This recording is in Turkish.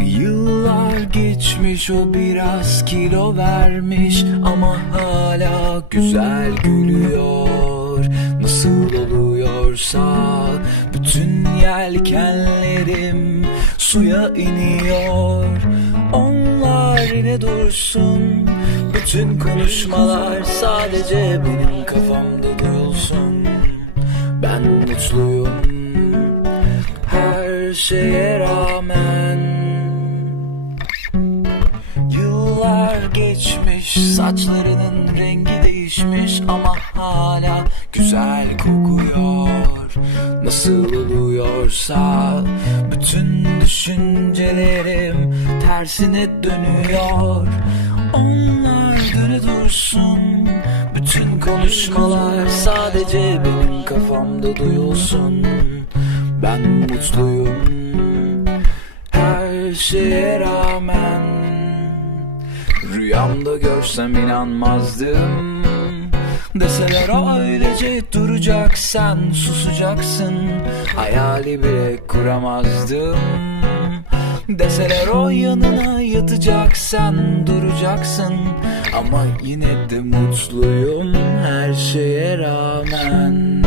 Yıllar geçmiş o biraz kilo vermiş ama hala güzel gülüyor. Nasıl oluyorsa bütün yelkenlerim suya iniyor. Onlar yine dursun bütün konuşmalar sadece benim kafamda mutluyum her şeye rağmen. Yıllar geçmiş saçlarının rengi değişmiş ama hala güzel kokuyor. Nasıl oluyorsa bütün düşüncelerim tersine dönüyor. Onlar döne dursun bütün konuşmalar sadece benim kafamda duyulsun. Ben mutluyum. Her şeye rağmen Rüyamda görsem inanmazdım. Deseler öylece duracaksan susacaksın. Hayali bile kuramazdım. Deseler o yanına yatacaksan duracaksın. Ama yine de mutluyum her şeye rağmen